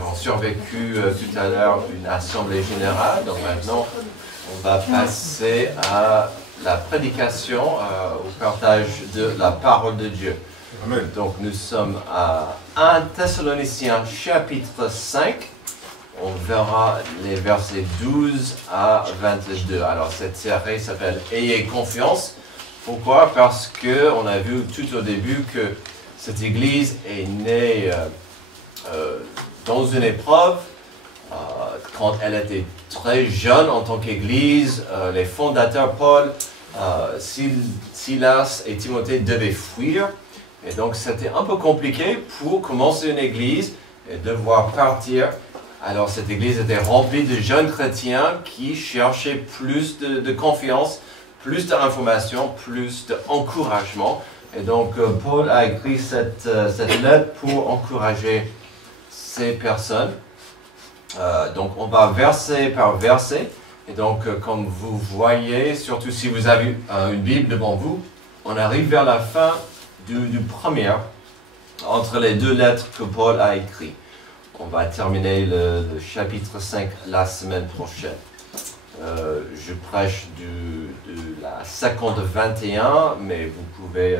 avons survécu tout à l'heure une assemblée générale. Donc maintenant, on va passer à la prédication, au partage de la parole de Dieu. Amen. Donc nous sommes à 1 Thessaloniciens chapitre 5. On verra les versets 12 à 22. Alors cette série s'appelle « Ayez confiance ». Pourquoi? Parce qu'on a vu tout au début que cette église est née dans une épreuve. Quand elle était très jeune en tant qu'église, les fondateurs Paul, Silas et Timothée devaient fuir. Et donc c'était un peu compliqué pour commencer une église et devoir partir. Alors cette église était remplie de jeunes chrétiens qui cherchaient plus de confiance, plus d'informations, plus d'encouragement. Et donc Paul a écrit cette lettre pour encourager ces personnes. Donc on va verset par verset. Et donc comme vous voyez, surtout si vous avez une Bible devant vous, on arrive vers la fin du premier, entre les deux lettres que Paul a écrites. On va terminer le chapitre 5 la semaine prochaine. Je prêche de la seconde 21, mais vous pouvez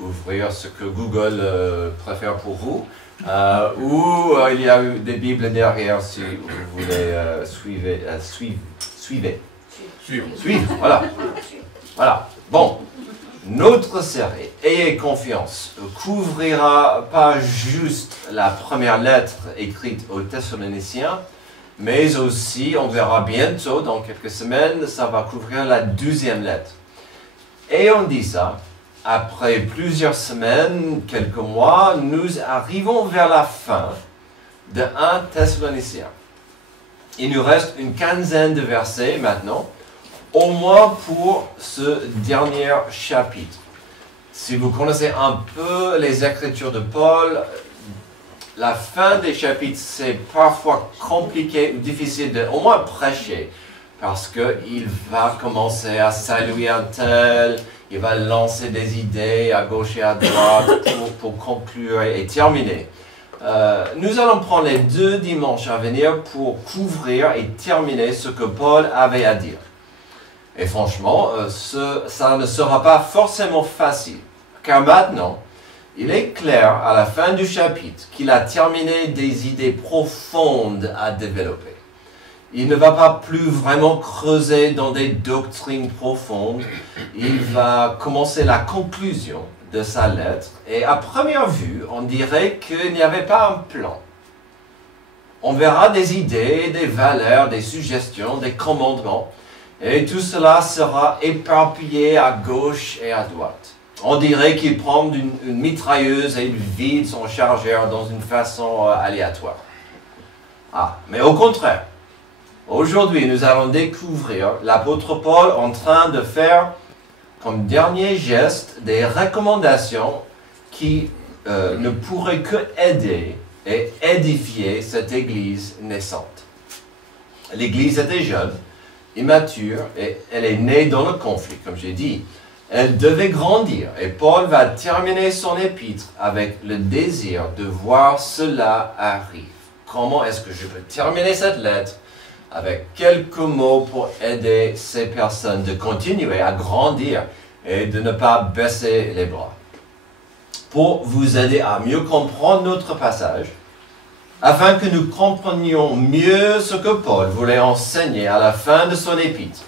ouvrir ce que Google préfère pour vous. Ou il y a des Bibles derrière si vous voulez suivre. Voilà. Bon. Notre série, Ayez confiance, couvrira pas juste la première lettre écrite aux Thessaloniciens, mais aussi, on verra bientôt, dans quelques semaines, ça va couvrir la deuxième lettre. Et on dit ça, après plusieurs semaines, quelques mois, nous arrivons vers la fin de 1 Thessaloniciens. Il nous reste une quinzaine de versets maintenant, au moins pour ce dernier chapitre. Si vous connaissez un peu les écritures de Paul, la fin des chapitres, c'est parfois compliqué ou difficile de au moins prêcher, parce qu'il va commencer à saluer un tel, il va lancer des idées à gauche et à droite pour conclure et terminer. Nous allons prendre les 2 dimanches à venir pour couvrir et terminer ce que Paul avait à dire. Et franchement, ça ne sera pas forcément facile, car maintenant, il est clair à la fin du chapitre qu'il a terminé des idées profondes à développer. Il ne va pas plus vraiment creuser dans des doctrines profondes, il va commencer la conclusion de sa lettre, et à première vue, on dirait qu'il n'y avait pas un plan. On verra des idées, des valeurs, des suggestions, des commandements, et tout cela sera éparpillé à gauche et à droite. On dirait qu'il prend une mitrailleuse et il vide son chargeur dans une façon aléatoire. Mais au contraire, aujourd'hui nous allons découvrir l'apôtre Paul en train de faire comme dernier geste des recommandations qui ne pourraient que aider et édifier cette église naissante. L'église était jeune, immature, et elle est née dans le conflit, comme j'ai dit. Elle devait grandir, et Paul va terminer son épître avec le désir de voir cela arriver. Comment est-ce que je peux terminer cette lettre avec quelques mots pour aider ces personnes de continuer à grandir et de ne pas baisser les bras? Pour vous aider à mieux comprendre notre passage, afin que nous comprenions mieux ce que Paul voulait enseigner à la fin de son épître,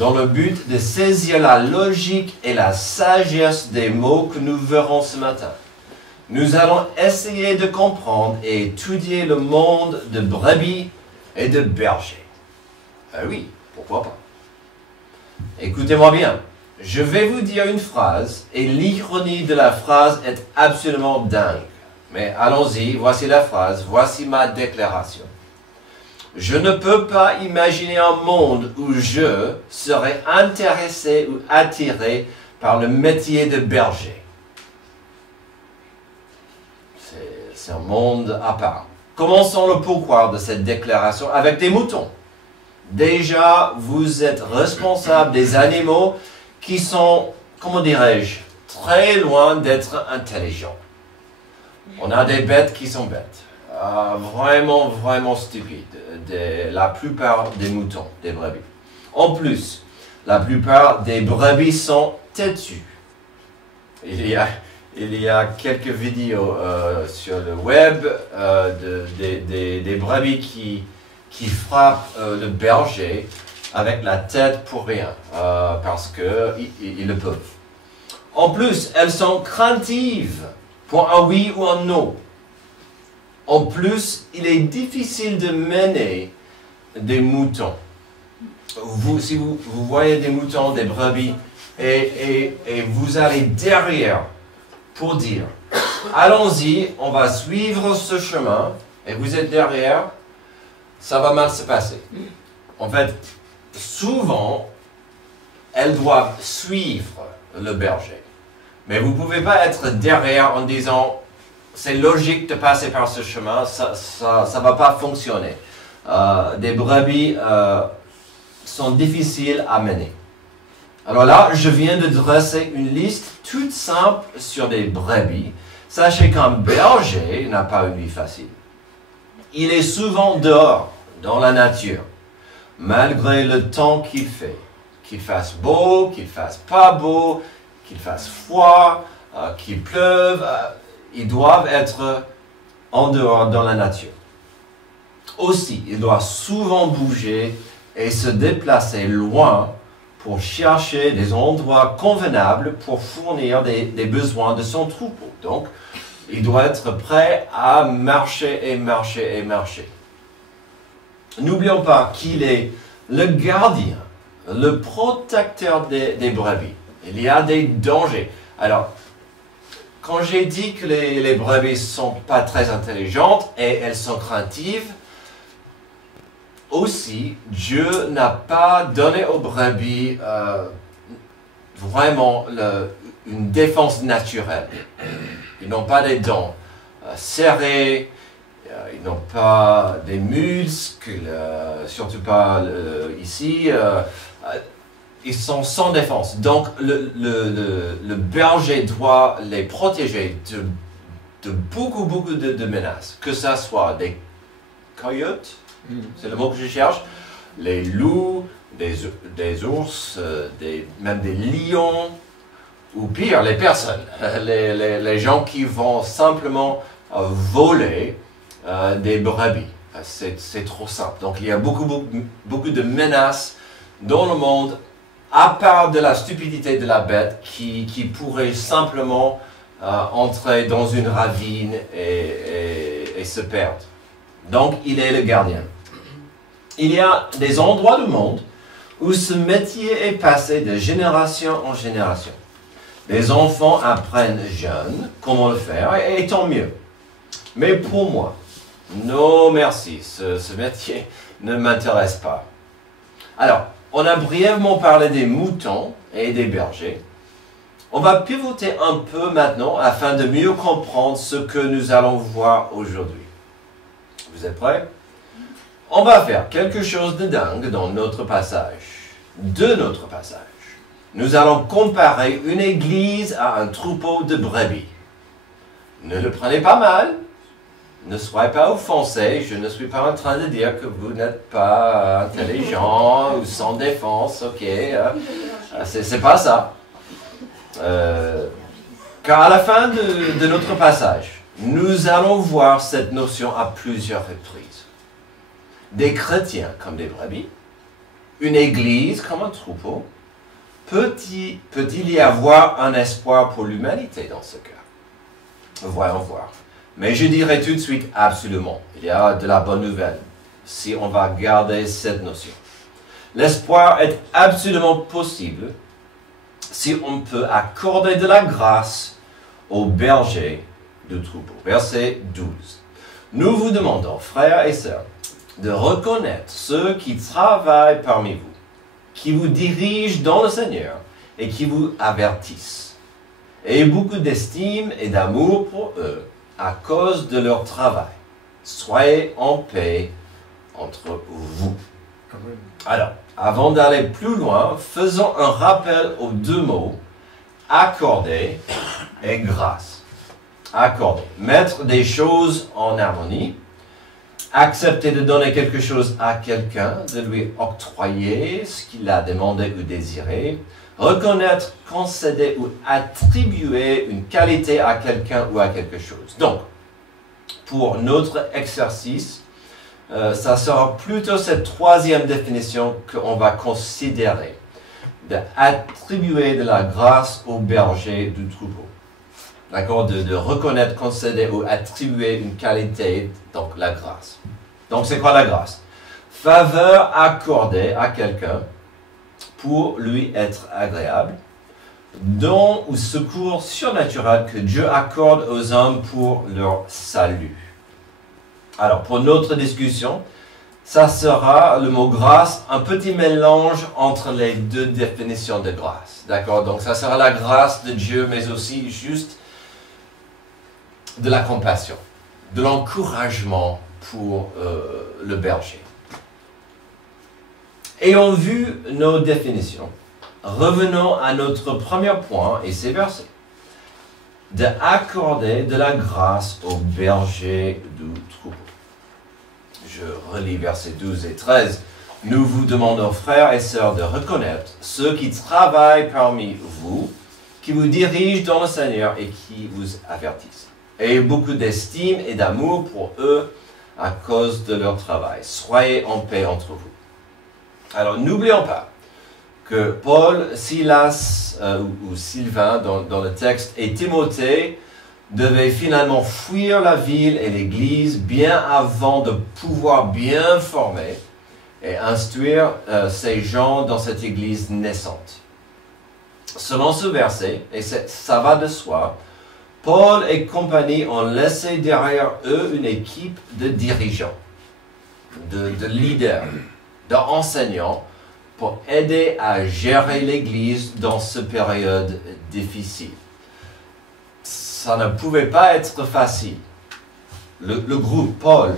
dans le but de saisir la logique et la sagesse des mots que nous verrons ce matin. Nous allons essayer de comprendre et étudier le monde de brebis et de bergers. Oui, pourquoi pas? Écoutez-moi bien, je vais vous dire une phrase, et l'ironie de la phrase est absolument dingue. Mais allons-y, voici la phrase, voici ma déclaration. Je ne peux pas imaginer un monde où je serais intéressé ou attiré par le métier de berger. C'est un monde à part. Commençons le pourquoi de cette déclaration avec des moutons. Déjà, vous êtes responsable des animaux qui sont, comment dirais-je, très loin d'être intelligents. On a des bêtes qui sont bêtes. vraiment stupide, la plupart des moutons, des brebis. En plus, la plupart des brebis sont têtues. Il y a quelques vidéos sur le web des brebis qui frappent le berger avec la tête pour rien, parce qu'ils le peuvent. En plus, elles sont craintives pour un oui ou un non. En plus, il est difficile de mener des moutons. Si vous voyez des moutons, des brebis, et vous allez derrière pour dire, allons-y, on va suivre ce chemin, et vous êtes derrière, ça va mal se passer. En fait, souvent, elles doivent suivre le berger. Mais vous ne pouvez pas être derrière en disant, c'est logique de passer par ce chemin, ça ne va pas fonctionner. Des brebis sont difficiles à mener. Alors là, je viens de dresser une liste toute simple sur des brebis. Sachez qu'un berger n'a pas une vie facile. Il est souvent dehors, dans la nature, malgré le temps qu'il fait. Qu'il fasse beau, qu'il fasse pas beau, qu'il fasse froid, qu'il pleuve, ils doivent être en dehors dans la nature. Aussi, ils doivent souvent bouger et se déplacer loin pour chercher des endroits convenables pour fournir des besoins de son troupeau. Donc, il doit être prêt à marcher et marcher et marcher. N'oublions pas qu'il est le gardien, le protecteur des brebis. Il y a des dangers. Alors, quand j'ai dit que les brebis ne sont pas très intelligentes et elles sont craintives, aussi, Dieu n'a pas donné aux brebis vraiment une défense naturelle. Ils n'ont pas des dents serrées, ils n'ont pas des muscles, surtout pas ici. Ils sont sans défense. Donc, le berger doit les protéger de beaucoup de menaces. Que ce soit des coyotes, c'est le mot que je cherche, les loups, des ours, même des lions, ou pire, les personnes, les gens qui vont simplement voler des brebis. C'est trop simple. Donc, il y a beaucoup de menaces dans le monde, à part de la stupidité de la bête qui pourrait simplement entrer dans une ravine et se perdre. Donc, il est le gardien. Il y a des endroits du monde où ce métier est passé de génération en génération. Les enfants apprennent jeunes comment le faire, et tant mieux. Mais pour moi, non merci, ce métier ne m'intéresse pas. Alors, on a brièvement parlé des moutons et des bergers. On va pivoter un peu maintenant afin de mieux comprendre ce que nous allons voir aujourd'hui. Vous êtes prêts? On va faire quelque chose de dingue dans notre passage. De notre passage. Nous allons comparer une église à un troupeau de brebis. Ne le prenez pas mal. Ne soyez pas offensés. Je ne suis pas en train de dire que vous n'êtes pas intelligent ou sans défense. Ok, c'est pas ça. Car à la fin de notre passage, nous allons voir cette notion à plusieurs reprises. Des chrétiens comme des brebis, une église comme un troupeau. Peut-il y avoir un espoir pour l'humanité dans ce cas? Voyons voir. Mais je dirais tout de suite absolument. Il y a de la bonne nouvelle si on va garder cette notion. L'espoir est absolument possible si on peut accorder de la grâce aux bergers du troupeau. Verset 12. Nous vous demandons, frères et sœurs, de reconnaître ceux qui travaillent parmi vous, qui vous dirigent dans le Seigneur et qui vous avertissent. Ayez beaucoup d'estime et d'amour pour eux à cause de leur travail. Soyez en paix entre vous. Alors, avant d'aller plus loin, faisons un rappel aux deux mots accorder et grâce. Accorder. Mettre des choses en harmonie accepter de donner quelque chose à quelqu'un, de lui octroyer ce qu'il a demandé ou désiré, reconnaître, concéder ou attribuer une qualité à quelqu'un ou à quelque chose. Donc, pour notre exercice, ça sera plutôt cette troisième définition qu'on va considérer, d'attribuer de la grâce au berger du troupeau. D'accord, de reconnaître, concéder ou attribuer une qualité, donc la grâce. Donc c'est quoi la grâce? Faveur accordée à quelqu'un pour lui être agréable, don ou secours surnaturel que Dieu accorde aux hommes pour leur salut. Alors pour notre discussion, ça sera le mot grâce, un petit mélange entre les deux définitions de grâce. D'accord, donc ça sera la grâce de Dieu, mais aussi juste de la compassion, de l'encouragement pour le berger. Ayant vu nos définitions, revenons à notre premier point et ces versets. D'accorder de la grâce au berger du troupeau. Je relis versets 12 et 13. Nous vous demandons, frères et sœurs, de reconnaître ceux qui travaillent parmi vous, qui vous dirigent dans le Seigneur et qui vous avertissent. Ayez beaucoup d'estime et d'amour pour eux à cause de leur travail. Soyez en paix entre vous. Alors, n'oublions pas que Paul, Silas ou Sylvain dans le texte et Timothée devaient finalement fuir la ville et l'église bien avant de pouvoir bien former et instruire ces gens dans cette église naissante. Selon ce verset, et ça va de soi, Paul et compagnie ont laissé derrière eux une équipe de dirigeants, de leaders, d'enseignants pour aider à gérer l'Église dans cette période difficile. Ça ne pouvait pas être facile. Le groupe, Paul,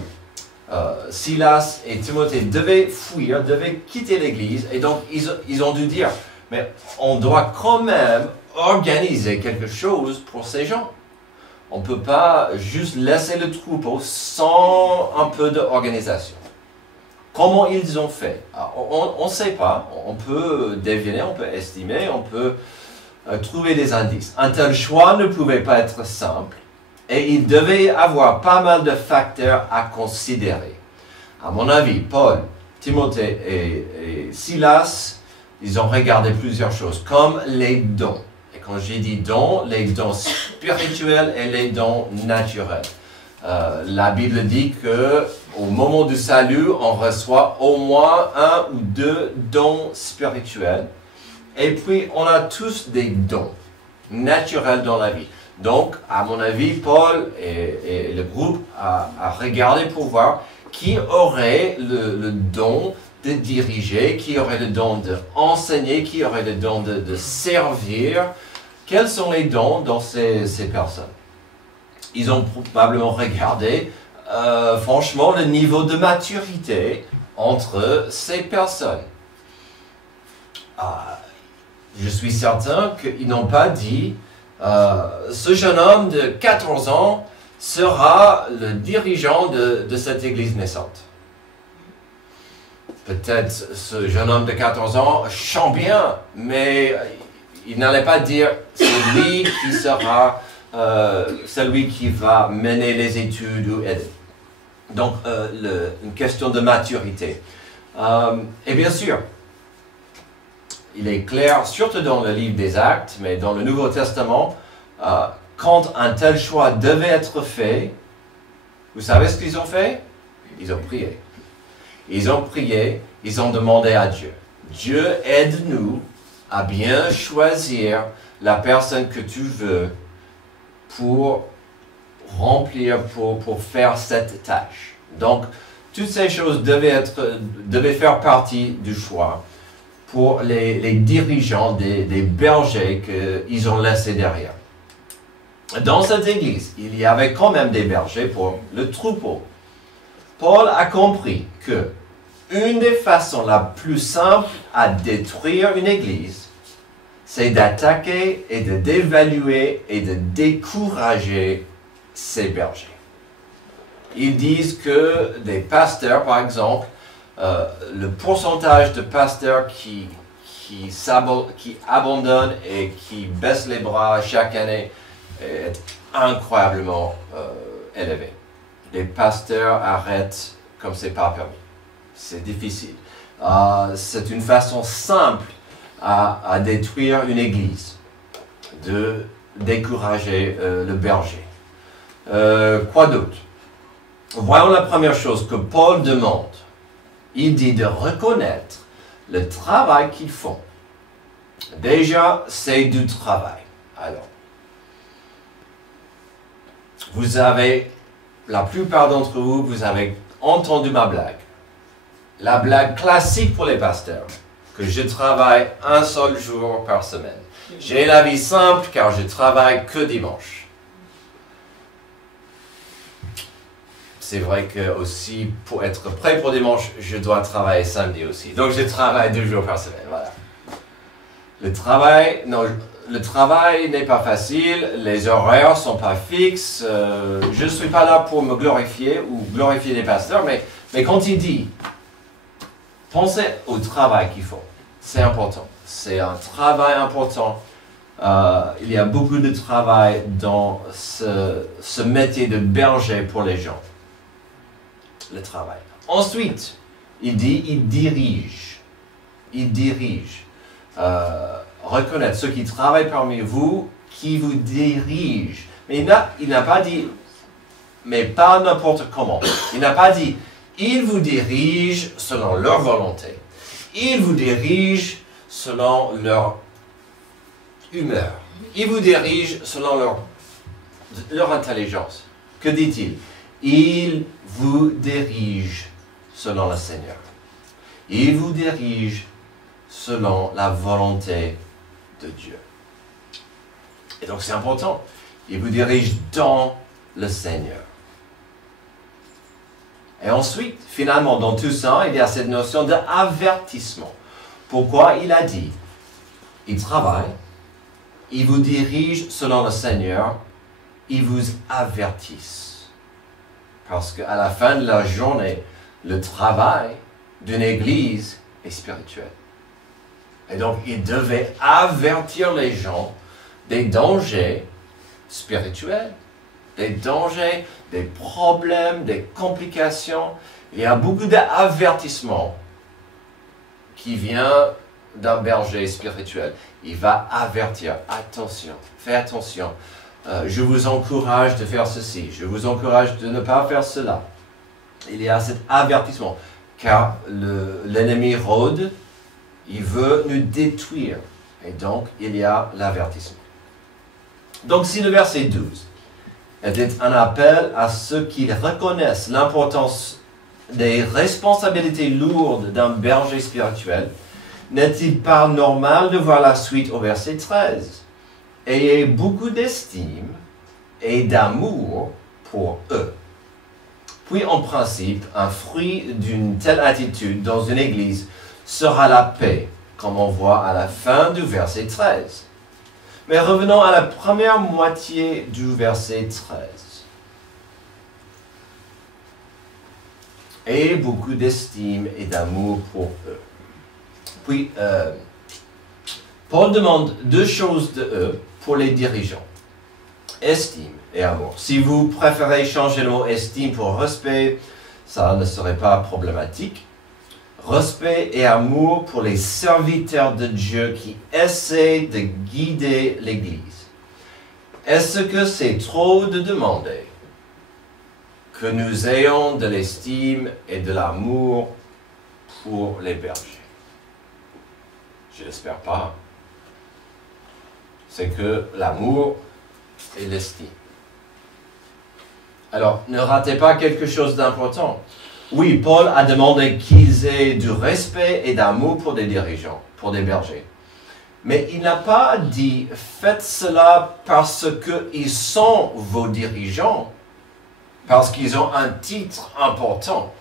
Silas et Timothée devaient fuir, devaient quitter l'Église et donc ils ont dû dire, mais on doit quand même organiser quelque chose pour ces gens. On ne peut pas juste laisser le troupeau sans un peu d'organisation. Comment ils ont fait? On ne sait pas. On peut deviner, on peut estimer, on peut trouver des indices. Un tel choix ne pouvait pas être simple et il devait avoir pas mal de facteurs à considérer. À mon avis, Paul, Timothée et Silas, ils ont regardé plusieurs choses, comme les dons. Et quand j'ai dit dons, les dons spirituels et les dons naturels. La Bible dit que au moment du salut, on reçoit au moins 1 ou 2 dons spirituels. Et puis, on a tous des dons naturels dans la vie. Donc, à mon avis, Paul et le groupe a regardé pour voir qui aurait le don de diriger, qui aurait le don d'enseigner, qui aurait le don de servir. Quels sont les dons dans ces personnes? Ils ont probablement regardé, franchement, le niveau de maturité entre ces personnes. Je suis certain qu'ils n'ont pas dit ce jeune homme de 14 ans sera le dirigeant de cette église naissante. Peut-être ce jeune homme de 14 ans chante bien, mais il n'allait pas dire c'est lui qui sera celui qui va mener les études ou aider. Donc, une question de maturité. Et bien sûr, il est clair, surtout dans le livre des Actes, mais dans le Nouveau Testament, quand un tel choix devait être fait, vous savez ce qu'ils ont fait? Ils ont prié. Ils ont prié, ils ont demandé à Dieu. Dieu, aide-nous à bien choisir la personne que tu veux pour remplir, pour faire cette tâche. Donc, toutes ces choses devaient faire partie du choix pour les dirigeants des bergers qu'ils ont laissés derrière. Dans cette église, il y avait quand même des bergers pour le troupeau. Paul a compris que une des façons la plus simples à détruire une église, c'est d'attaquer et de dévaluer et de décourager ses bergers. Ils disent que des pasteurs, par exemple, le pourcentage de pasteurs qui abandonnent et qui baissent les bras chaque année est incroyablement élevé. Les pasteurs arrêtent comme c'est pas permis. C'est difficile. C'est une façon simple à détruire une église, de décourager le berger. Quoi d'autre? Voyons la première chose que Paul demande. Il dit de reconnaître le travail qu'ils font. Déjà, c'est du travail. Alors, vous avez, la plupart d'entre vous, vous avez entendu ma blague. La blague classique pour les pasteurs, que je travaille un seul jour par semaine. J'ai la vie simple car je travaille que dimanche. C'est vrai que aussi, pour être prêt pour dimanche, je dois travailler samedi aussi. Donc je travaille 2 jours par semaine, voilà. Le travail n'est pas facile, les horaires ne sont pas fixes. Je ne suis pas là pour me glorifier ou glorifier les pasteurs, mais quand il dit, pensez au travail qu'ils font. C'est important. C'est un travail important. Il y a beaucoup de travail dans ce métier de berger pour les gens. Le travail. Ensuite, il dit, il dirige. Il dirige. Reconnaître ceux qui travaillent parmi vous, qui vous dirigent. Mais il n'a pas dit, mais pas n'importe comment. Il n'a pas dit, ils vous dirigent selon leur volonté. Ils vous dirigent selon leur humeur. Ils vous dirigent selon leur intelligence. Que dit-il? Il vous dirige selon le Seigneur. Il vous dirige selon la volonté de Dieu. Et donc c'est important. Il vous dirige dans le Seigneur. Et ensuite, finalement, dans tout ça, il y a cette notion d'avertissement. Pourquoi il a dit, il travaille, il vous dirige selon le Seigneur, il vous avertisse. Parce qu'à la fin de la journée, le travail d'une église est spirituel. Et donc, il devait avertir les gens des dangers spirituels, des dangers, des problèmes, des complications. Il y a beaucoup d'avertissements qui viennent d'un berger spirituel. Il va avertir, attention, faites attention. Je vous encourage de faire ceci, je vous encourage de ne pas faire cela. Il y a cet avertissement, car l'ennemi rôde, il veut nous détruire. Et donc, il y a l'avertissement. Donc, si le verset 12 est un appel à ceux qui reconnaissent l'importance des responsabilités lourdes d'un berger spirituel, n'est-il pas normal de voir la suite au verset 13? Ayez beaucoup d'estime et d'amour pour eux. Puis, en principe, un fruit d'une telle attitude dans une église sera la paix, comme on voit à la fin du verset 13. Mais revenons à la première moitié du verset 13. Ayez beaucoup d'estime et d'amour pour eux. Puis, Paul demande 2 choses de eux pour les dirigeants. Estime et amour. Si vous préférez changer le mot estime pour respect, ça ne serait pas problématique. Respect et amour pour les serviteurs de Dieu qui essaient de guider l'Église. Est-ce que c'est trop de demander que nous ayons de l'estime et de l'amour pour les bergers? Je l'espère pas. C'est que l'amour et l'estime. Alors, ne ratez pas quelque chose d'important. Oui, Paul a demandé qu'ils aient du respect et d'amour pour des dirigeants, pour des bergers. Mais il n'a pas dit, faites cela parce qu'ils sont vos dirigeants, parce qu'ils ont un titre important.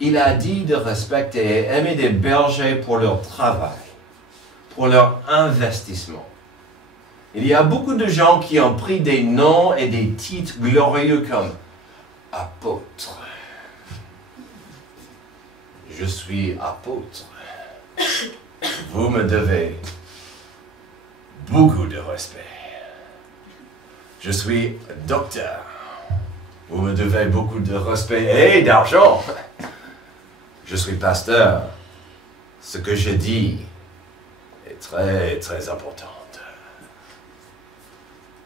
Il a dit de respecter et aimer des bergers pour leur travail, pour leur investissement. Il y a beaucoup de gens qui ont pris des noms et des titres glorieux comme apôtre. Je suis apôtre. Vous me devez beaucoup de respect. Je suis docteur. Vous me devez beaucoup de respect et d'argent. Je suis pasteur. Ce que je dis est très, très important.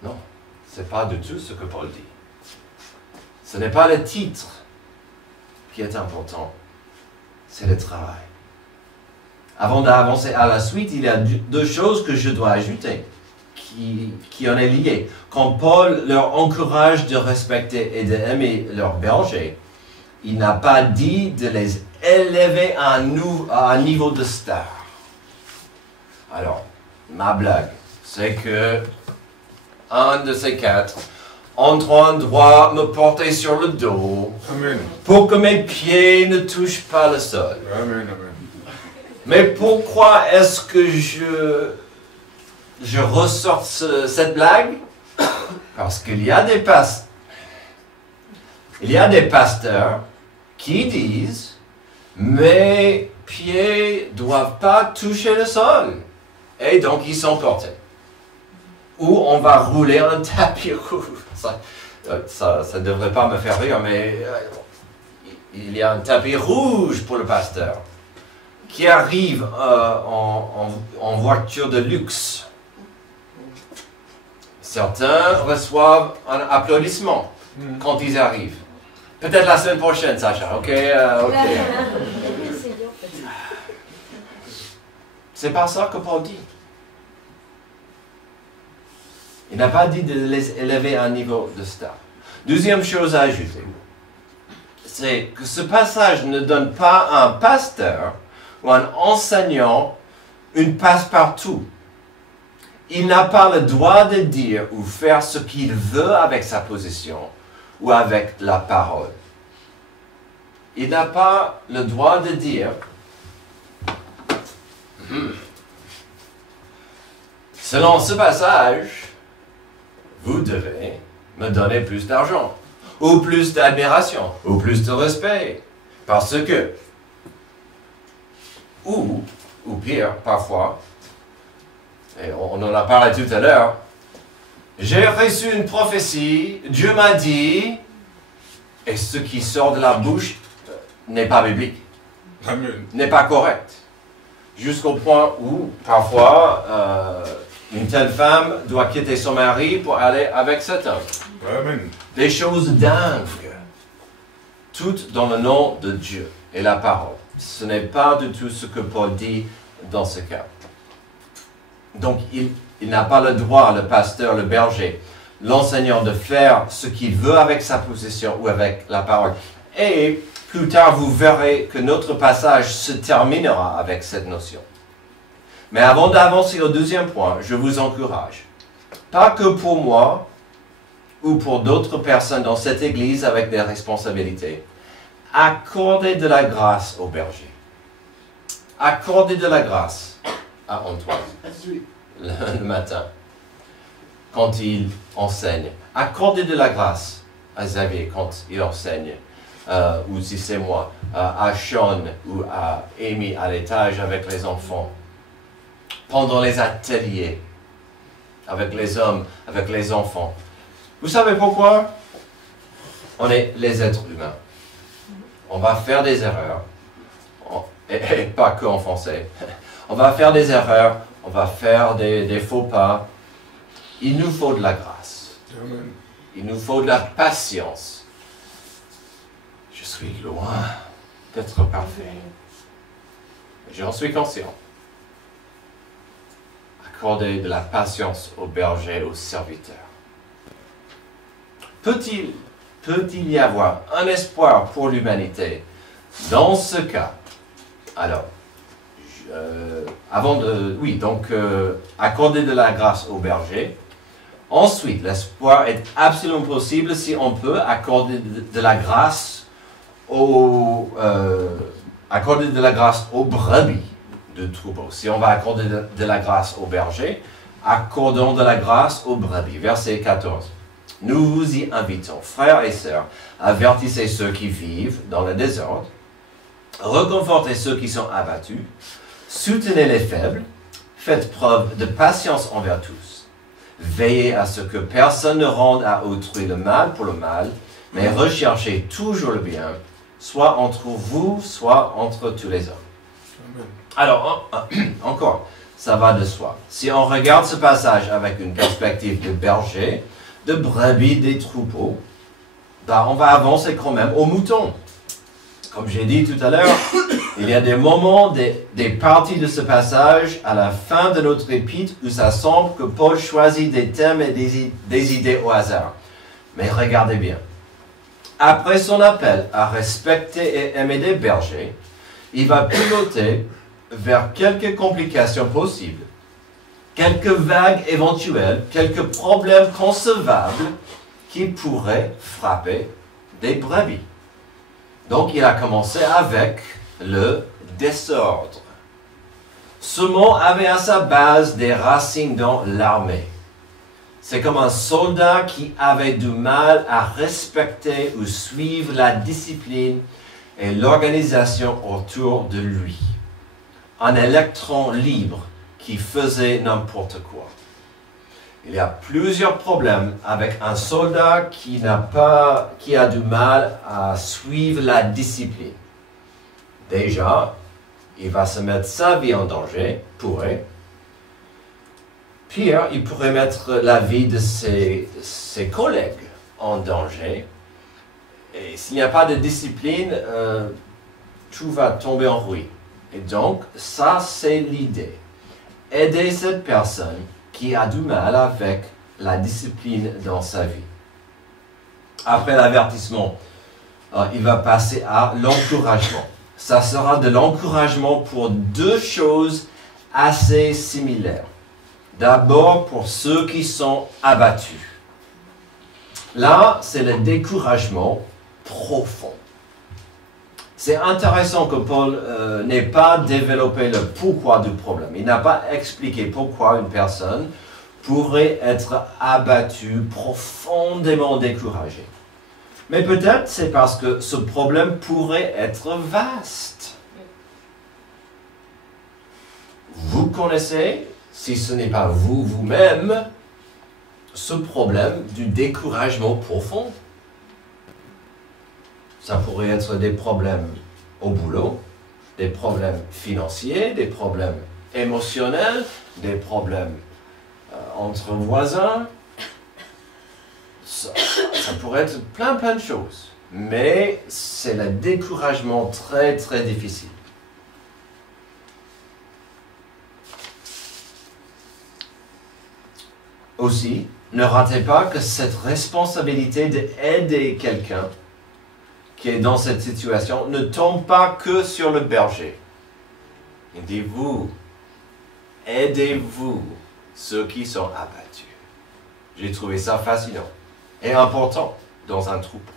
Non, ce n'est pas du tout ce que Paul dit. Ce n'est pas le titre qui est important, c'est le travail. Avant d'avancer à la suite, il y a deux choses que je dois ajouter, qui en est liées. Quand Paul leur encourage de respecter et d'aimer leurs bergers, il n'a pas dit de les élever à un niveau de star. Alors, ma blague, c'est que un de ces quatre Antoine doit me porter sur le dos. Amen. Pour que mes pieds ne touchent pas le sol. Amen, amen. Mais pourquoi est-ce que je ressors cette blague? Parce qu'il y a des pasteurs qui disent mes pieds ne doivent pas toucher le sol. Et donc ils sont portés. Ou on va rouler un tapis rouge. Ça ne devrait pas me faire rire, mais il y a un tapis rouge pour le pasteur qui arrive en voiture de luxe. Certains reçoivent un applaudissement quand ils arrivent. Peut-être la semaine prochaine, Sacha. Ok. C'est pas ça que Paul dit. Il n'a pas dit de les élever à un niveau de star. Deuxième chose à ajouter, c'est que ce passage ne donne pas à un pasteur ou un enseignant une passe-partout. Il n'a pas le droit de dire ou faire ce qu'il veut avec sa position ou avec la parole. Il n'a pas le droit de dire selon ce passage, vous devez me donner plus d'argent, ou plus d'admiration, ou plus de respect. Parce que, ou pire, parfois, et on en a parlé tout à l'heure, j'ai reçu une prophétie, Dieu m'a dit, et ce qui sort de la bouche n'est pas biblique, n'est pas correct. Jusqu'au point où, parfois, une telle femme doit quitter son mari pour aller avec cet homme. Amen. Des choses dingues. Toutes dans le nom de Dieu et la parole. Ce n'est pas du tout ce que Paul dit dans ce cas. Donc, il n'a pas le droit, le pasteur, le berger, l'enseignant, de faire ce qu'il veut avec sa position ou avec la parole. Et plus tard, vous verrez que notre passage se terminera avec cette notion. Mais avant d'avancer au deuxième point, je vous encourage, pas que pour moi ou pour d'autres personnes dans cette église avec des responsabilités, accordez de la grâce au berger. Accordez de la grâce à Antoine le matin, quand il enseigne. Accordez de la grâce à Xavier quand il enseigne. Ou si c'est moi, à Sean ou à Amy à l'étage avec les enfants. Pendant les ateliers, avec les hommes, avec les enfants. Vous savez pourquoi? On est les êtres humains. On va faire des erreurs. Et pas que en français. On va faire des erreurs, on va faire des faux pas. Il nous faut de la grâce. Il nous faut de la patience. Je suis loin d'être parfait. J'en suis conscient. Accorder de la patience aux bergers, aux serviteurs. Peut-il y avoir un espoir pour l'humanité dans ce cas? Alors, accorder de la grâce aux bergers. Ensuite, l'espoir est absolument possible si on peut accorder de la grâce aux brebis de troupeau. Si on va accorder de la grâce aux bergers, accordons de la grâce aux brebis. Verset 14. Nous vous y invitons, frères et sœurs, avertissez ceux qui vivent dans le désordre, réconfortez ceux qui sont abattus, soutenez les faibles, faites preuve de patience envers tous. Veillez à ce que personne ne rende à autrui le mal pour le mal, mais recherchez toujours le bien, soit entre vous, soit entre tous les hommes. Alors, encore, ça va de soi. Si on regarde ce passage avec une perspective de berger, de brebis, des troupeaux, ben on va avancer quand même aux moutons. Comme j'ai dit tout à l'heure, il y a des moments, des parties de ce passage à la fin de notre épître où ça semble que Paul choisit des thèmes et des idées au hasard. Mais regardez bien. Après son appel à respecter et aimer les bergers, il va piloter vers quelques complications possibles, quelques vagues éventuelles, quelques problèmes concevables qui pourraient frapper des brebis. Donc il a commencé avec le désordre. Ce mot avait à sa base des racines dans l'armée. C'est comme un soldat qui avait du mal à respecter ou suivre la discipline et l'organisation autour de lui. Un électron libre qui faisait n'importe quoi. Il y a plusieurs problèmes avec un soldat qui a du mal à suivre la discipline. Déjà, il va se mettre sa vie en danger, Pire, il pourrait mettre la vie de ses collègues en danger. Et s'il n'y a pas de discipline, tout va tomber en ruine. Et donc, ça c'est l'idée. Aider cette personne qui a du mal avec la discipline dans sa vie. Après l'avertissement, il va passer à l'encouragement. Ça sera de l'encouragement pour deux choses assez similaires. D'abord pour ceux qui sont abattus. Là, c'est le découragement profond. C'est intéressant que Paul n'ait pas développé le pourquoi du problème. Il n'a pas expliqué pourquoi une personne pourrait être abattue, profondément découragée. Mais peut-être c'est parce que ce problème pourrait être vaste. Vous connaissez, si ce n'est pas vous-même, ce problème du découragement profond. Ça pourrait être des problèmes au boulot, des problèmes financiers, des problèmes émotionnels, des problèmes entre voisins. Ça pourrait être plein de choses. Mais c'est le découragement très très difficile. Aussi, ne ratez pas que cette responsabilité d'aider quelqu'un qui est dans cette situation ne tombe pas que sur le berger. Il dit vous, aidez-vous ceux qui sont abattus. J'ai trouvé ça fascinant et important dans un troupeau.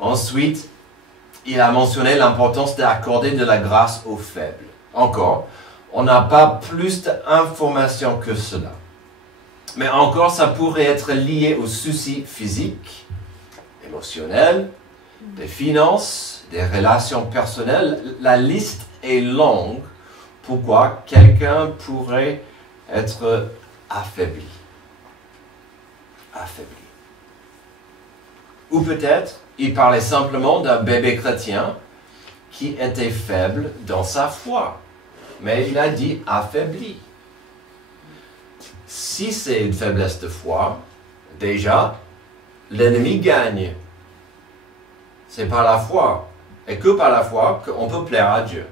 Ensuite, il a mentionné l'importance d'accorder de la grâce aux faibles. Encore, on n'a pas plus d'informations que cela. Mais encore, ça pourrait être lié aux soucis physiques, émotionnels, des finances, des relations personnelles. La liste est longue. Pourquoi quelqu'un pourrait être affaibli. Ou peut-être, il parlait simplement d'un bébé chrétien qui était faible dans sa foi. Mais il a dit affaibli. Si c'est une faiblesse de foi, déjà, l'ennemi gagne. C'est par la foi, et que par la foi, qu'on peut plaire à Dieu.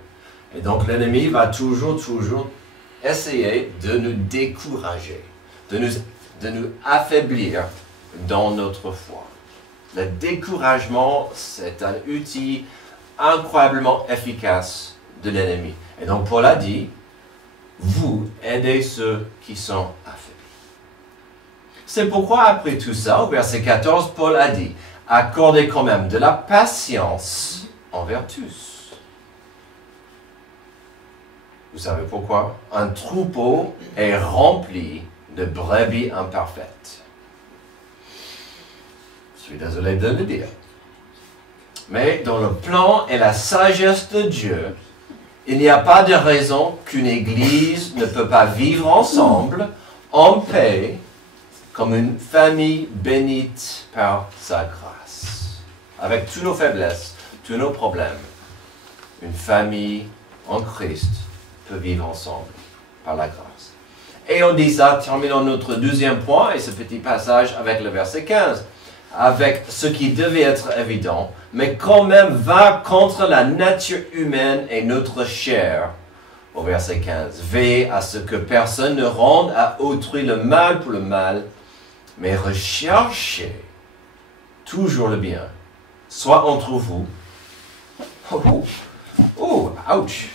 Et donc l'ennemi va toujours essayer de nous décourager, de nous affaiblir dans notre foi. Le découragement, c'est un outil incroyablement efficace de l'ennemi. Et donc Paul a dit, vous aidez ceux qui sont affaiblis. C'est pourquoi après tout ça, au verset 14, Paul a dit, accordez quand même de la patience envers tous. Vous savez pourquoi? Un troupeau est rempli de brebis imparfaites. Je suis désolé de le dire. Mais dans le plan et la sagesse de Dieu, il n'y a pas de raison qu'une Église ne peut pas vivre ensemble, en paix, comme une famille bénite par sa grâce. Avec toutes nos faiblesses, tous nos problèmes, une famille en Christ peut vivre ensemble par la grâce. Et on dit ça, terminons notre deuxième point, et ce petit passage avec le verset 15, avec ce qui devait être évident, mais quand même va contre la nature humaine et notre chair. Au verset 15, veillez à ce que personne ne rende à autrui le mal pour le mal, mais recherchez toujours le bien, soit entre vous, ouch,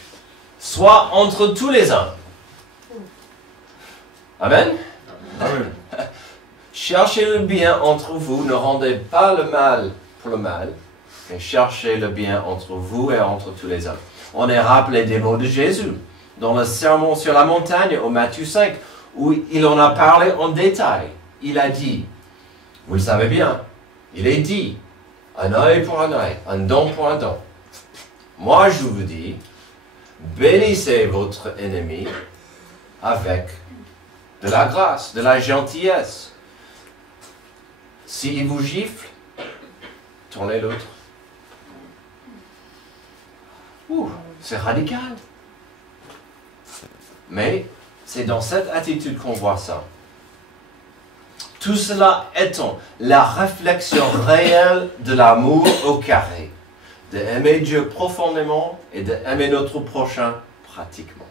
soit entre tous les hommes. Amen. Amen. Cherchez le bien entre vous, ne rendez pas le mal pour le mal, mais cherchez le bien entre vous et entre tous les hommes. On est rappelé des mots de Jésus dans le sermon sur la montagne au Matthieu 5, où il en a parlé en détail. Il a dit, vous le savez bien, il est dit, un œil pour un œil, un dent pour un dent. Moi je vous dis, bénissez votre ennemi avec de la grâce, de la gentillesse. S'il vous gifle, tournez l'autre. C'est radical. Mais c'est dans cette attitude qu'on voit ça. Tout cela étant la réflexion réelle de l'amour au carré, de aimer Dieu profondément et d'aimer notre prochain pratiquement.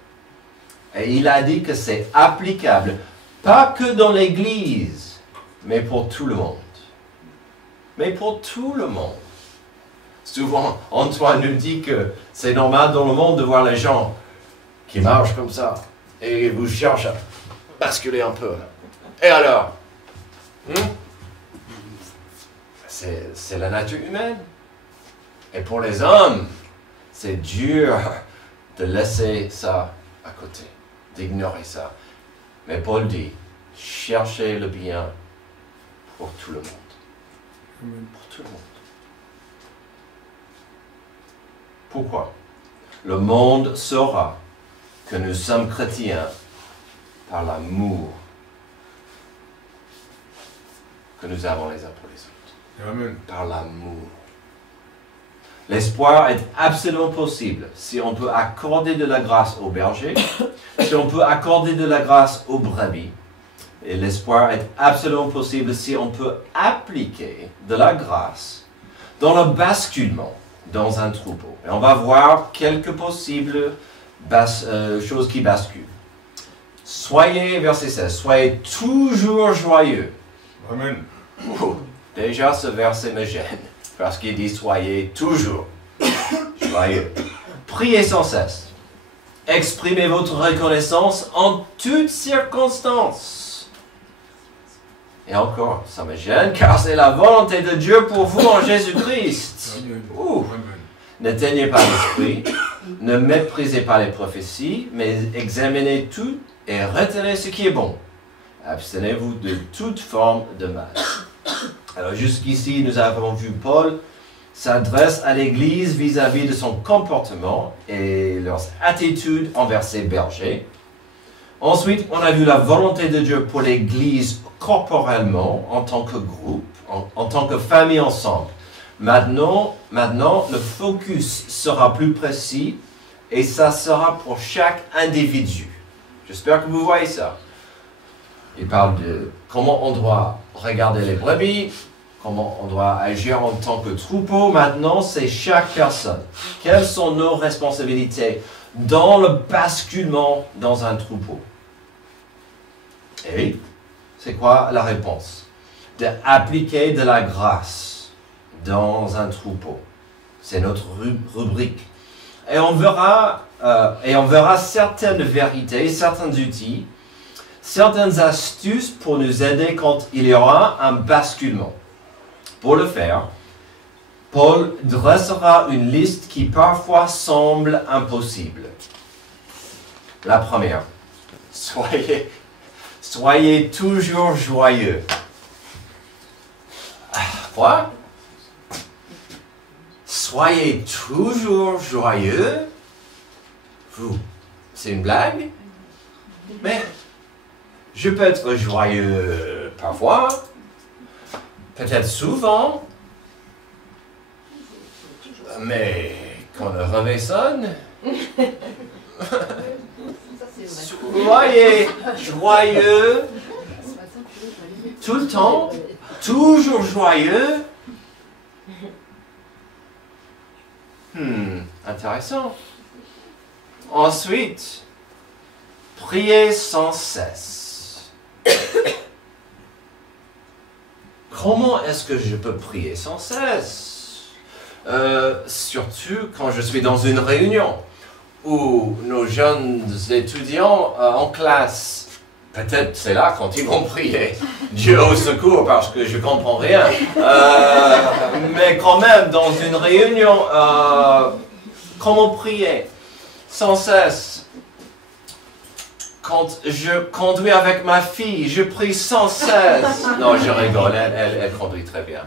Et il a dit que c'est applicable, pas que dans l'Église, mais pour tout le monde. Mais pour tout le monde. Souvent, Antoine nous dit que c'est normal dans le monde de voir les gens qui marchent comme ça et vous cherchent à basculer un peu. Et alors c'est la nature humaine. Et pour les hommes, c'est dur de laisser ça à côté, d'ignorer ça. Mais Paul dit, cherchez le bien pour tout le monde. Pour tout le monde. Pourquoi? Le monde saura que nous sommes chrétiens par l'amour que nous avons les uns pour les autres. Amen. Par l'amour. L'espoir est absolument possible si on peut accorder de la grâce aux bergers, si on peut accorder de la grâce aux brebis. Et l'espoir est absolument possible si on peut appliquer de la grâce dans le basculement dans un troupeau. Et on va voir quelques possibles choses qui basculent. Soyez, verset 16, soyez toujours joyeux. Amen. Déjà ce verset me gêne, parce qu'il dit soyez toujours joyeux. Priez sans cesse. Exprimez votre reconnaissance en toutes circonstances. Et encore, ça me gêne, car c'est la volonté de Dieu pour vous en Jésus-Christ. N'éteignez pas l'esprit, ne méprisez pas les prophéties, mais examinez tout et retenez ce qui est bon. Abstenez-vous de toute forme de mal. Alors jusqu'ici, nous avons vu Paul s'adresse à l'Église vis-à-vis de son comportement et leur attitude envers ses bergers. Ensuite, on a vu la volonté de Dieu pour l'Église corporellement, en tant que groupe, en tant que famille ensemble. Maintenant, le focus sera plus précis et ça sera pour chaque individu. J'espère que vous voyez ça. Il parle de comment on doit regarder les brebis, comment on doit agir en tant que troupeau. Maintenant, c'est chaque personne. Quelles sont nos responsabilités dans le basculement dans un troupeau? Et c'est quoi la réponse? D'appliquer de la grâce dans un troupeau. C'est notre rubrique. Et on verra certaines vérités, certains outils, certaines astuces pour nous aider quand il y aura un basculement. Pour le faire, Paul dressera une liste qui parfois semble impossible. La première, soyez Soyez toujours joyeux. Quoi? Soyez toujours joyeux? Vous, c'est une blague? Mais je peux être joyeux parfois, peut-être souvent, mais quand le réveil sonne, soyez joyeux tout le temps, toujours joyeux. Intéressant. Ensuite, priez sans cesse. Comment est-ce que je peux prier sans cesse? Surtout quand je suis dans une réunion où nos jeunes étudiants en classe, peut-être c'est là quand ils vont prier. Dieu au secours parce que je ne comprends rien. Mais quand même, dans une réunion, comment prier? Sans cesse. Quand je conduis avec ma fille, je prie sans cesse. Non, je rigole, elle conduit très bien.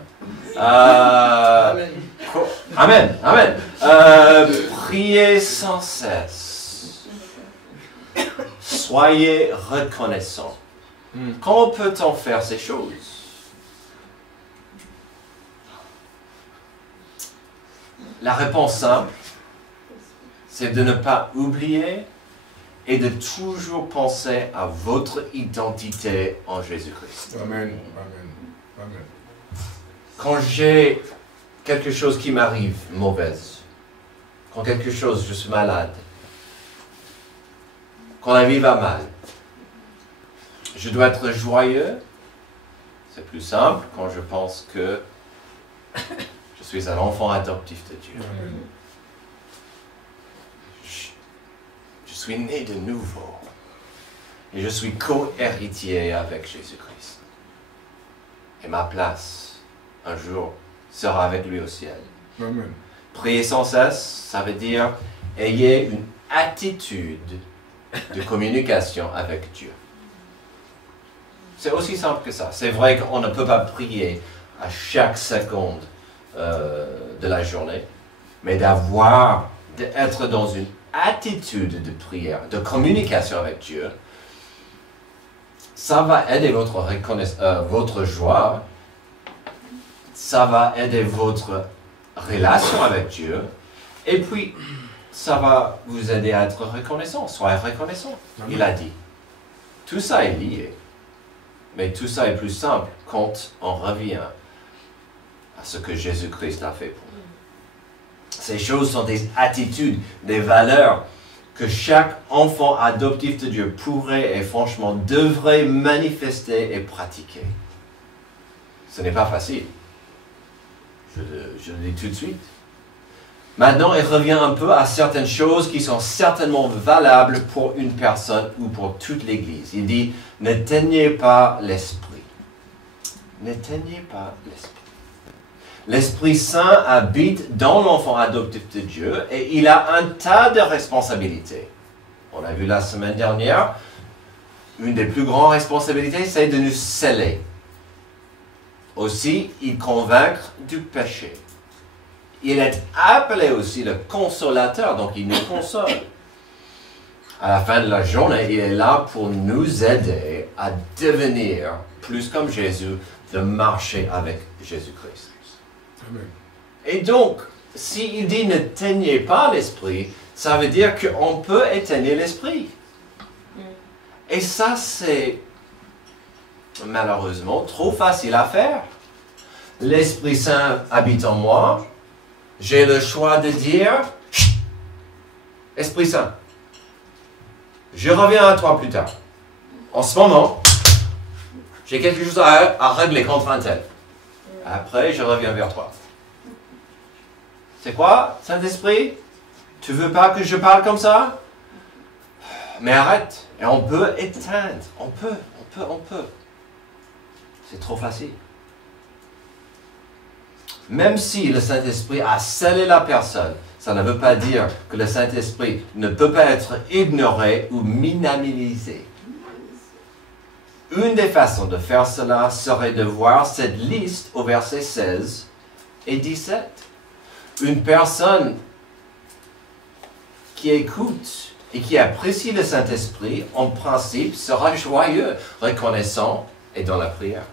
Amen, amen. Priez sans cesse. Soyez reconnaissants. Comment peut-on faire ces choses? La réponse simple, c'est de ne pas oublier et de toujours penser à votre identité en Jésus-Christ. Amen. Amen. Amen. Quand j'ai quelque chose qui m'arrive mauvaise, quand quelque chose, je suis malade, quand la vie va mal, je dois être joyeux. C'est plus simple quand je pense que je suis un enfant adoptif de Dieu. Je suis né de nouveau et je suis co-héritier avec Jésus-Christ. Et ma place, un jour, sera avec lui au ciel. Amen. Prier sans cesse, ça veut dire ayez une attitude de communication avec Dieu. C'est aussi simple que ça. C'est vrai qu'on ne peut pas prier à chaque seconde de la journée, mais d'être dans une attitude de prière, de communication avec Dieu, ça va aider votre joie, ça va aider votre relation avec Dieu, et puis ça va vous aider à être reconnaissant. Soyez reconnaissant. Amen. Il a dit. Tout ça est lié. Mais tout ça est plus simple quand on revient à ce que Jésus-Christ a fait pour nous. Ces choses sont des attitudes, des valeurs que chaque enfant adoptif de Dieu pourrait et franchement devrait manifester et pratiquer. Ce n'est pas facile. Je le dis tout de suite. Maintenant, il revient un peu à certaines choses qui sont certainement valables pour une personne ou pour toute l'Église. Il dit, n'éteignez pas l'esprit. N'éteignez pas l'esprit. L'Esprit Saint habite dans l'enfant adoptif de Dieu et il a un tas de responsabilités. On a vu la semaine dernière, une des plus grandes responsabilités, c'est de nous sceller. Aussi, il convainc du péché. Il est appelé aussi le consolateur, donc il nous console. À la fin de la journée, il est là pour nous aider à devenir plus comme Jésus, de marcher avec Jésus-Christ. Amen. Et donc, s'il dit n'éteignez pas l'esprit, ça veut dire qu'on peut éteindre l'esprit. Et ça, c'est malheureusement trop facile à faire. L'Esprit Saint habite en moi. J'ai le choix de dire, Esprit Saint, je reviens à toi plus tard. En ce moment, j'ai quelque chose à régler contre un tel. Après, je reviens vers toi. C'est quoi, Saint-Esprit? Tu veux pas que je parle comme ça? Mais arrête. Et on peut éteindre. On peut. C'est trop facile. Même si le Saint-Esprit a scellé la personne, ça ne veut pas dire que le Saint-Esprit ne peut pas être ignoré ou minimalisé. Une des façons de faire cela serait de voir cette liste au verset 16 et 17. Une personne qui écoute et qui apprécie le Saint-Esprit, en principe, sera joyeux, reconnaissant et dans la prière.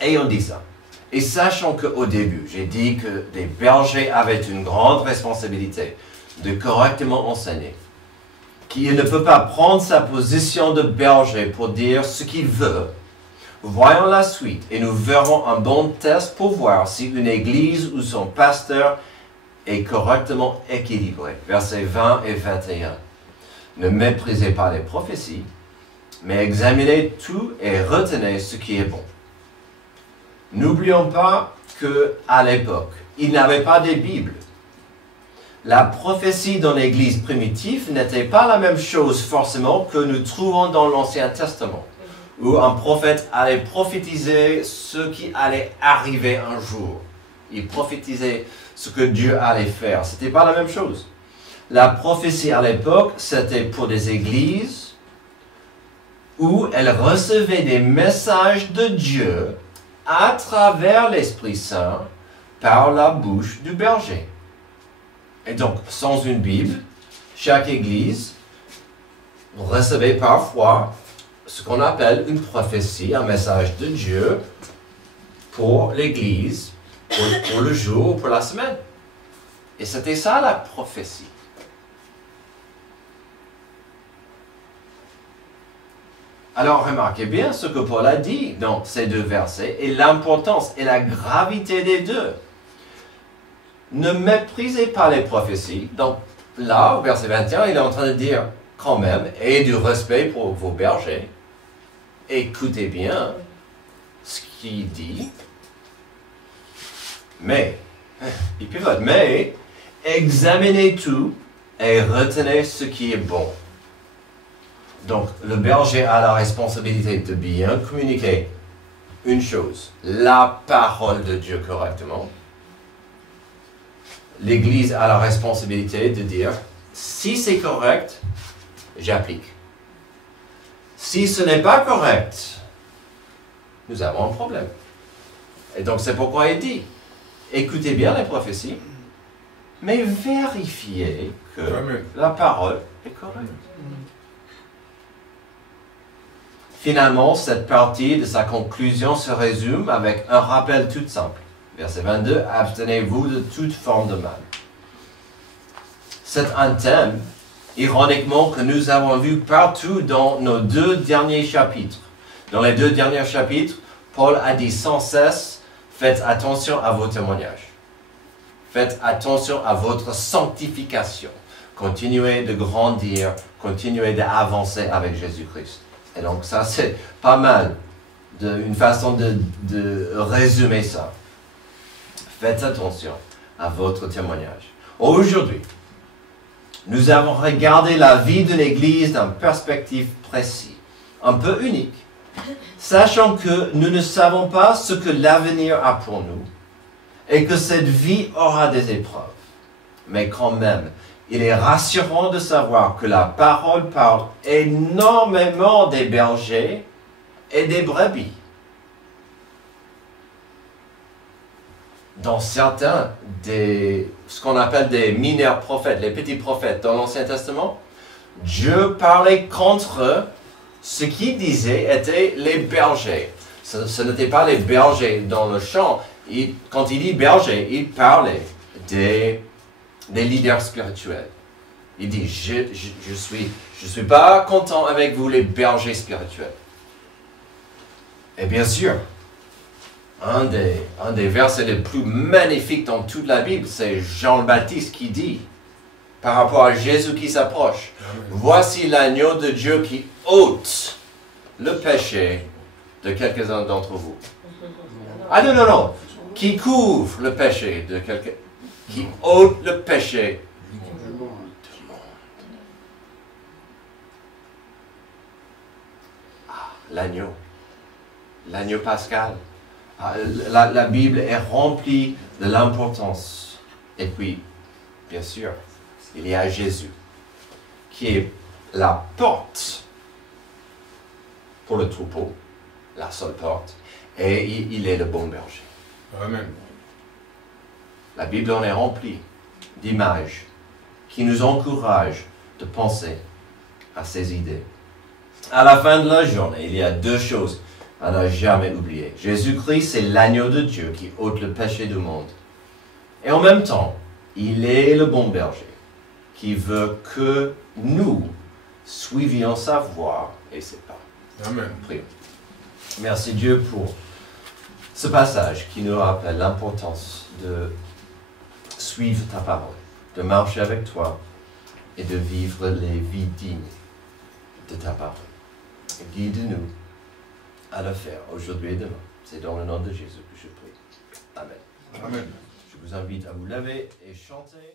Et on dit ça. Et sachant qu'au début, j'ai dit que les bergers avaient une grande responsabilité de correctement enseigner, qu'il ne peut pas prendre sa position de berger pour dire ce qu'il veut. Voyons la suite et nous verrons un bon test pour voir si une église ou son pasteur est correctement équilibré. Versets 20 et 21. Ne méprisez pas les prophéties, mais examinez tout et retenez ce qui est bon. N'oublions pas qu'à l'époque, il n'y avait pas de Bible. La prophétie dans l'Église primitive n'était pas la même chose forcément que nous trouvons dans l'Ancien Testament, où un prophète allait prophétiser ce qui allait arriver un jour. Il prophétisait ce que Dieu allait faire. Ce n'était pas la même chose. La prophétie à l'époque, c'était pour des églises où elles recevaient des messages de Dieu à travers l'Esprit Saint par la bouche du berger. Et donc, sans une Bible, chaque église recevait parfois ce qu'on appelle une prophétie, un message de Dieu pour l'église, pour le jour, pour la semaine. Et c'était ça la prophétie. Alors, remarquez bien ce que Paul a dit dans ces deux versets et l'importance et la gravité des deux. Ne méprisez pas les prophéties. Donc, là, au verset 21, il est en train de dire, quand même, ayez du respect pour vos bergers. Écoutez bien ce qu'il dit. Mais, il pivote, mais, examinez tout et retenez ce qui est bon. Donc, le berger a la responsabilité de bien communiquer une chose, la parole de Dieu correctement. L'Église a la responsabilité de dire, si c'est correct, j'applique. Si ce n'est pas correct, nous avons un problème. Et donc c'est pourquoi il dit, écoutez bien les prophéties, mais vérifiez que la parole est correcte. Finalement, cette partie de sa conclusion se résume avec un rappel tout simple. Verset 22, abstenez-vous de toute forme de mal. C'est un thème, ironiquement, que nous avons vu partout dans nos deux derniers chapitres. Dans les deux derniers chapitres, Paul a dit sans cesse, faites attention à vos témoignages. Faites attention à votre sanctification. Continuez de grandir, continuez d'avancer avec Jésus-Christ. Et donc ça, c'est pas mal, une façon de résumer ça. Faites attention à votre témoignage. Aujourd'hui, nous avons regardé la vie de l'Église d'une perspective précise, un peu unique, sachant que nous ne savons pas ce que l'avenir a pour nous et que cette vie aura des épreuves. Mais quand même, il est rassurant de savoir que la parole parle énormément des bergers et des brebis. Dans certains, ce qu'on appelle des mineurs prophètes, les petits prophètes dans l'Ancien Testament, Dieu parlait contre eux. Ce qu'il disait étaient les bergers. Ce n'était pas les bergers dans le champ. Quand il dit berger, il parlait des leaders spirituels. Il dit, je suis pas content avec vous les bergers spirituels. Et bien sûr, un des versets les plus magnifiques dans toute la Bible, c'est Jean le Baptiste qui dit, par rapport à Jésus qui s'approche, voici l'agneau de Dieu qui ôte le péché de quelques-uns d'entre vous. Ah non, qui couvre le péché de quelqu'un, qui ôte le péché du monde. Ah, l'agneau pascal. Ah, la Bible est remplie de l'importance. Et puis, bien sûr, il y a Jésus, qui est la porte pour le troupeau, la seule porte, et il est le bon berger. Amen. La Bible en est remplie d'images qui nous encouragent de penser à ces idées. À la fin de la journée, il y a deux choses à ne jamais oublier. Jésus-Christ, c'est l'agneau de Dieu qui ôte le péché du monde. Et en même temps, il est le bon berger qui veut que nous suivions sa voie et ses pas. Amen. Prions. Merci Dieu pour ce passage qui nous rappelle l'importance de suivre ta parole, de marcher avec toi et de vivre les vies dignes de ta parole. Guide-nous à le faire aujourd'hui et demain. C'est dans le nom de Jésus que je prie. Amen. Amen. Je vous invite à vous lever et chanter.